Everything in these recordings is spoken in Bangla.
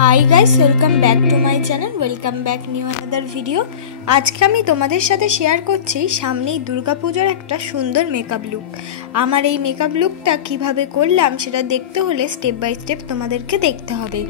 Hi guys, welcome back to my channel, welcome back new another video. আজকে আমি তোমাদের সাথে শেয়ার করছি সামনেই দুর্গাপুজোর একটা সুন্দর মেকআপ লুক। আমার এই মেকআপ লুকটা কিভাবে করলাম সেটা দেখতে হলে স্টেপ বাই স্টেপ তোমাদেরকে দেখতে হবে।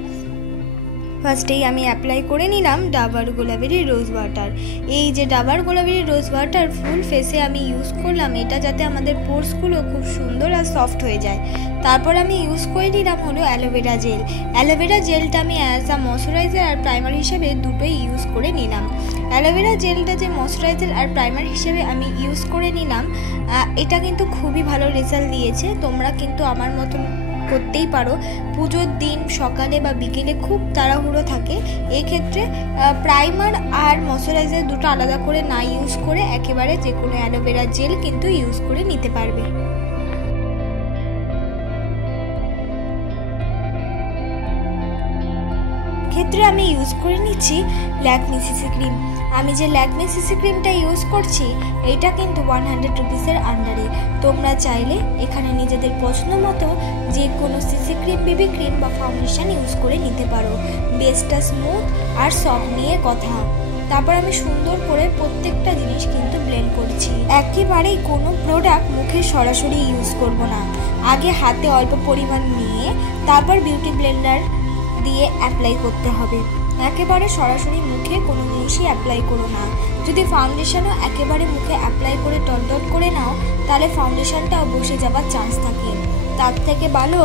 ফার্স্টেই আমি অ্যাপ্লাই করে নিলাম ডাবার গোলাপেরি রোজ ওয়াটার। এই যে ডাবার গোলাপেরি রোজ ওয়াটার ফুল ফেসে আমি ইউজ করলাম, এটা যাতে আমাদের পোর্সগুলো খুব সুন্দর আর সফট হয়ে যায়। তারপর আমি ইউজ করে নিলাম হলো অ্যালোভেরা জেল। অ্যালোভেরা জেলটা আমি অ্যাজ আ ময়শ্চারাইজার আর প্রাইমার হিসেবে দুটোই ইউজ করে নিলাম। অ্যালোভেরা জেলটা যে ময়শ্চারাইজার আর প্রাইমার হিসেবে আমি ইউজ করে নিলাম, এটা কিন্তু খুবই ভালো রেজাল্ট দিয়েছে। তোমরা কিন্তু আমার মতন করতেই পারো। পুজোর দিন সকালে বা বিকেলে খুব তাড়াহুড়ো থাকে, এক্ষেত্রে প্রাইমার আর ময়শ্চারাইজার দুটো আলাদা করে না ইউজ করে একেবারে যে কোনো অ্যালোভেরা জেল কিন্তু ইউজ করে নিতে পারবে। ক্ষেত্রে আমি ইউজ করে নিচ্ছি lakme সিসি ক্রিম। আমি যে lakme সিসি ক্রিমটা ইউজ করছি এটা কিন্তু 100 রুপিসের আন্ডারে। তোমরা চাইলে এখানে নিজেদের পছন্দ মতো যে কোনো সিসি ক্রিম, বেবি ক্রিম বা ফাউন্ডেশন ইউজ করে নিতে পারো। বেসটা স্মুথ আর সফট নিয়ে কথা। তারপর আমি সুন্দর করে প্রত্যেকটা জিনিস কিন্তু ব্লেন্ড করছি। একেবারেই কোনো প্রোডাক্ট মুখে সরাসরি ইউজ করব না। আগে হাতে অল্প পরিমাণ নিয়ে তারপর বিউটি ব্লেন্ডার দিয়ে অ্যাপ্লাই করতে হবে। একেবারে সরাসরি মুখে কোনো জিনিসই অ্যাপ্লাই করো না। যদি ফাউন্ডেশনও একেবারে মুখে অ্যাপ্লাই করে টট করে নাও তাহলে ফাউন্ডেশনটাও বসে যাওয়ার চান্স থাকে। তার থেকে ভালো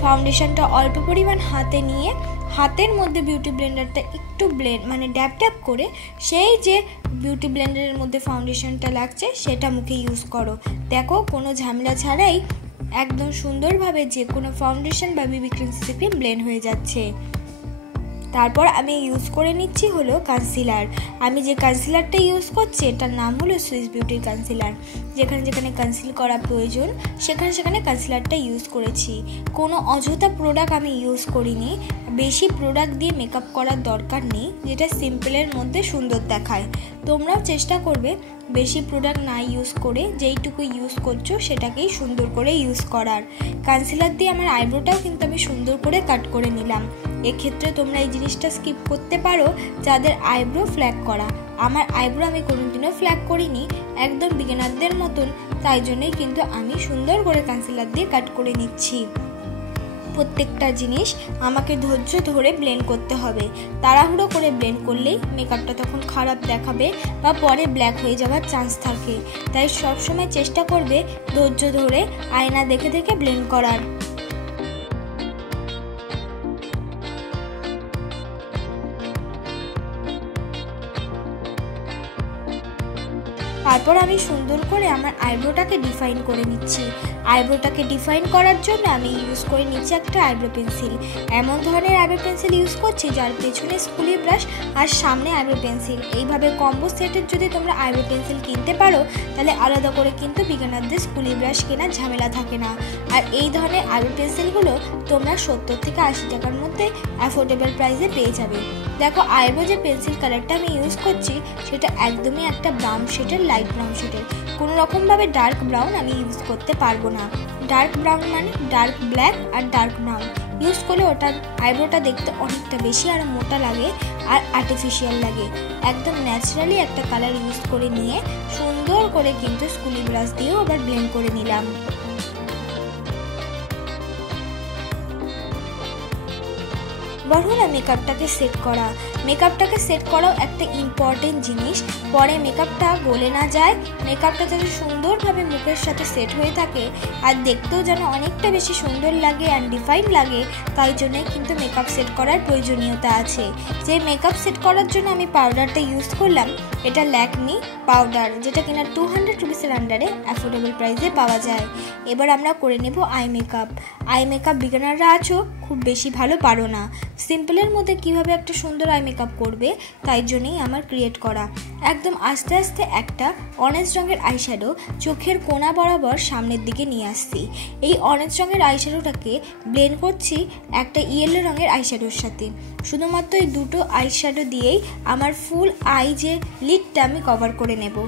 ফাউন্ডেশনটা অল্প পরিমাণ হাতে নিয়ে হাতের মধ্যে বিউটি ব্লেন্ডারটা একটু ড্যাপ ড্যাপ করে সেই যে বিউটি ব্লেন্ডারের মধ্যে ফাউন্ডেশনটা লাগছে সেটা মুখে ইউজ করো। দেখো কোনো ঝামেলা ছাড়াই একদম সুন্দরভাবে যে কোনো ফাউন্ডেশন বা বিবি ক্রিম সিসি ক্রিম ব্লেন্ড হয়ে যাচ্ছে। তারপর আমি ইউজ করে নিচ্ছি হলো কনসিলার। আমি যে কনসিলারটা ইউজ করছি এটার নাম হলো সুইস বিউটির কনসিলার। যেখানে যেখানে কনসিল করা প্রয়োজন সেখানে সেখানে কনসিলারটা ইউজ করেছি। কোনো অযথা প্রোডাক্ট আমি ইউজ করিনি। বেশি প্রোডাক্ট দিয়ে মেকআপ করার দরকার নেই, যেটা সিম্পলের মধ্যে সুন্দর দেখায়। তোমরাও চেষ্টা করবে বেশি প্রোডাক্ট না ইউজ করে যেইটুকু ইউজ করছো সেটাকেই সুন্দর করে ইউজ করার। কনসিলার দিয়ে আমার আইব্রোটাও কিন্তু আমি সুন্দর করে কাট করে নিলাম। এক্ষেত্রে তোমরা এই জিনিসটা স্কিপ করতে পারো যাদের আইব্রো ফ্ল্যাগ করা। আমার আইব্রো আমি কোনোদিনও ফ্ল্যাগ করিনি, একদম বিগিনারদের মতন, তাই জন্যই কিন্তু আমি সুন্দর করে কনসিলার দিয়ে কাট করে নিচ্ছি। প্রত্যেকটা জিনিস আমাকে ধৈর্য ধরে ব্লেন্ড করতে হবে। তাড়াহুড়ো করে ব্লেন্ড করলেই মেকআপটা তখন খারাপ দেখাবে বা পরে ব্ল্যাক হয়ে যাওয়ার চান্স থাকে। তাই সবসময় চেষ্টা করবে ধৈর্য ধরে আয়না দেখে দেখে ব্লেন্ড করার। তারপর আমি সুন্দর করে আমার আইব্রোটাকে ডিফাইন করে নিচ্ছি। আইব্রোটাকে ডিফাইন করার জন্য আমি ইউজ করে নিচ্ছি একটা আইব্রো পেন্সিল। এমন ধরনের আইব্রো পেন্সিল ইউজ করছি যার পেছনে স্কুলি ব্রাশ আর সামনে আইব্রো পেন্সিল। এইভাবে কম্বো সেটের যদি তোমরা আইব্রো পেন্সিল কিনতে পারো তাহলে আলাদা করে কিন্তু বিগিনারদের স্কুলি ব্রাশ কেনার ঝামেলা থাকে না। আর এই ধরনের আইব্রো পেন্সিলগুলো তোমরা 70 থেকে 80 টাকার মধ্যে অ্যাফোর্ডেবল প্রাইসে পেয়ে যাবে। দেখো আইব্রো যে পেন্সিল কালারটা আমি ইউজ করছি সেটা একদমই একটা ব্রাউন শেডের, লাইট ব্রাউন শেডের। কোনো রকমভাবে ডার্ক ব্রাউন আমি ইউজ করতে পারবো না। ডার্ক ব্রাউন মানে ডার্ক ব্ল্যাক আর ডার্ক ব্রাউন ইউজ করলে ওটা আইব্রোটা দেখতে অনেকটা বেশি আর মোটা লাগে আর আর্টিফিশিয়াল লাগে। একদম ন্যাচারালি একটা কালার ইউজ করে নিয়ে সুন্দর করে কিন্তু স্কুলি ব্রাশ দিয়েও আবার ব্লেন্ড করে নিলাম। বরং মেকআপটাকে সেট করা। মেকআপটাকে সেট করাও একটা ইম্পর্টেন্ট জিনিস। পরে মেকআপটা গলে না যায়, মেকআপটা যাতে সুন্দরভাবে মুখের সাথে সেট হয়ে থাকে আর দেখতেও যেন অনেকটা বেশি সুন্দর লাগে অ্যান্ড ডিফাইন লাগে, তাই জন্যই কিন্তু মেকআপ সেট করার প্রয়োজনীয়তা আছে। যে মেকআপ সেট করার জন্য আমি পাউডারটা ইউজ করলাম এটা lakme পাউডার, যেটা কিনা 200 রুপিসের আন্ডারে অ্যাফোর্ডেবল প্রাইসে পাওয়া যায়। এবার আমরা করে নেব আই মেকআপ। আই মেকআপ বিগিনাররা আছো খুব বেশি ভালো পারো না, সিম্পলের মধ্যে কিভাবে একটা সুন্দর আই মেকআপ করবে তাই জন্যই আমার ক্রিয়েট করা। একদম আস্তে আস্তে একটা অরেঞ্জ রঙের আইশ্যাডো চোখের কোণা বরাবর সামনের দিকে নিয়ে আসছি। এই অরেঞ্জ রঙের আইশ্যাডোটাকে ব্লেন্ড করছি একটা ইয়েলো রঙের আইশ্যাডোর সাথে। শুধুমাত্র এই দুটো আইশ্যাডো দিয়েই আমার ফুল আই যে লিডটা আমি কভার করে নেব।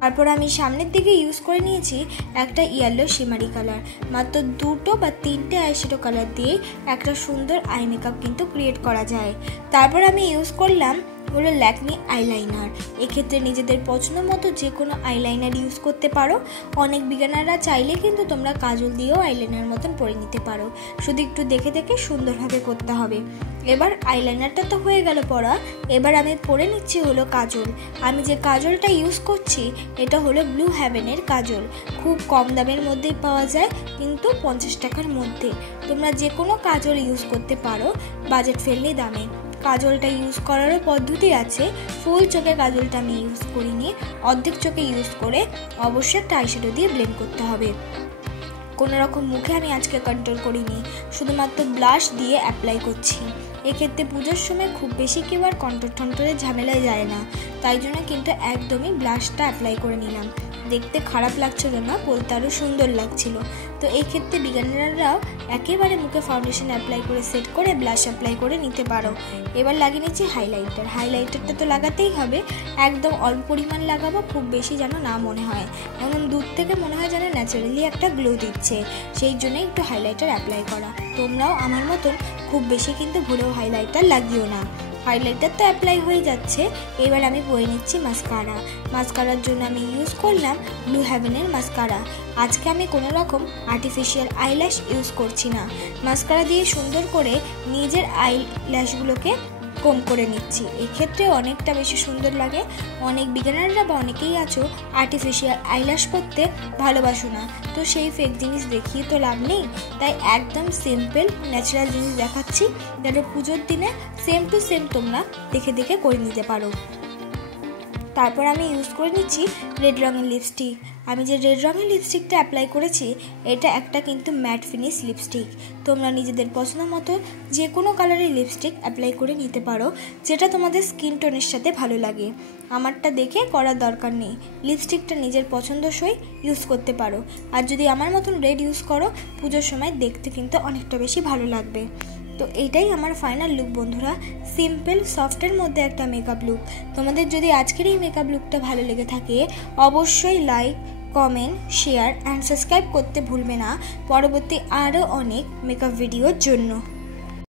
তারপর আমি সামনের দিকে ইউজ করে নিয়েছি একটা ইয়েলো শিমারি কালার। মাত্র 2টো বা 3টে আইশ্যাডো কালার দিয়ে একটা সুন্দর আই মেকআপ কিন্তু ক্রিয়েট করা যায়। তারপর আমি ইউজ করলাম হলো ল্যাকমি আইলাইনার। এক্ষেত্রে নিজেদের পছন্দ মতো যে কোনো আইলাইনার ইউজ করতে পারো। অনেক বিগিনাররা চাইলে কিন্তু তোমরা কাজল দিয়েও আইলাইনার মতন পরে নিতে পারো, শুধু একটু দেখে দেখে সুন্দরভাবে করতে হবে। এবার আইলাইনারটা তো হয়ে গেল পরা, এবার আমি পরে নিচ্ছি হলো কাজল। আমি যে কাজলটা ইউজ করছি এটা হলো ব্লু হেভেনের কাজল। খুব কম দামের মধ্যেই পাওয়া যায়, কিন্তু 50 টাকার মধ্যে। তোমরা যে কোনো কাজল ইউজ করতে পারো বাজেট ফ্রেন্ডলি দামে। কাজলটা ইউজ করারও পদ্ধতি আছে। ফুল চোখে কাজলটা আমি ইউজ করিনি, অর্ধেক চোখে ইউজ করে অবশ্যই একটা আইশ্যাডো দিয়ে ব্লেন্ড করতে হবে। কোনো রকম মুখে আমি আজকে কন্ট্রোল করিনি, শুধুমাত্র ব্লাশ দিয়ে অ্যাপ্লাই করছি। এক্ষেত্রে পুজোর সময় খুব বেশি কেউ আর কন্ট্রোলের ঝামেলায় যায় না, তাই জন্য কিন্তু একদমই ব্লাশটা অ্যাপ্লাই করে নিলাম। দেখতে খারাপ লাগছিল না, বলতে আরও সুন্দর লাগছিল। তো এই ক্ষেত্রে বিগিনাররাও একেবারে মুখে ফাউন্ডেশন অ্যাপ্লাই করে সেট করে ব্লাশ অ্যাপ্লাই করে নিতে পারো। এবার লাগিয়ে নিচ্ছি হাইলাইটার। হাইলাইটারটা তো লাগাতেই হবে, একদম অল্প পরিমাণ লাগাবো, খুব বেশি যেন না মনে হয়, এমন দূর থেকে মনে হয় যেন ন্যাচারালি একটা গ্লো দিচ্ছে, সেই জন্য একটু হাইলাইটার অ্যাপ্লাই করা। তোমরাও আমার মতন খুব বেশি কিন্তু ভুলেও হাইলাইটার লাগিও না। হাইলাইটার তো অ্যাপ্লাই হয়ে যাচ্ছে, এবার আমি পরে নিচ্ছি মাস্কারা। মাস্কারার জন্য আমি ইউজ করলাম ব্লু হেভেনের মাস্কারা। আজকে আমি কোনো রকম আর্টিফিশিয়াল আইল্যাশ ইউজ করছি না, মাস্কারা দিয়ে সুন্দর করে নিজের আইল্যাশগুলোকে কম করে নিচ্ছি। এক্ষেত্রে অনেকটা বেশি সুন্দর লাগে। অনেক বিগিনাররা বা অনেকেই আছো আর্টিফিশিয়াল আইল্যাশ করতে ভালোবাসো না, তো সেই ফেক জিনিস দেখিয়ে তো লাভ নেই, তাই একদম সিম্পল ন্যাচারাল জিনিস দেখাচ্ছি, যেন পুজোর দিনে সেম টু সেম তোমরা দেখে দেখে করে নিতে পারো। তারপর আমি ইউজ করে নিচ্ছি রেড রঙের লিপস্টিক। আমি যে রেড রঙের লিপস্টিকটা অ্যাপ্লাই করেছি এটা একটা কিন্তু ম্যাট ফিনিশ লিপস্টিক। তোমরা নিজেদের পছন্দ মতো যে কোনো কালারের লিপস্টিক অ্যাপ্লাই করে নিতে পারো, যেটা তোমাদের স্কিন টোনের সাথে ভালো লাগে। আমারটা দেখে করার দরকার নেই, লিপস্টিকটা নিজের পছন্দসই ইউজ করতে পারো। আর যদি আমার মতন রেড ইউজ করো পুজোর সময় দেখতে কিন্তু অনেকটা বেশি ভালো লাগবে। তো এইটাই আমার ফাইনাল লুক বন্ধুরা, সিম্পল সফটের মধ্যে একটা মেকআপ লুক। তোমাদের যদি আজকের এই মেকআপ লুকটা ভালো লেগে থাকে অবশ্যই like, comment, share and subscribe করতে ভুলবে না পরবর্তী আরও অনেক মেকআপ ভিডিওর জন্য।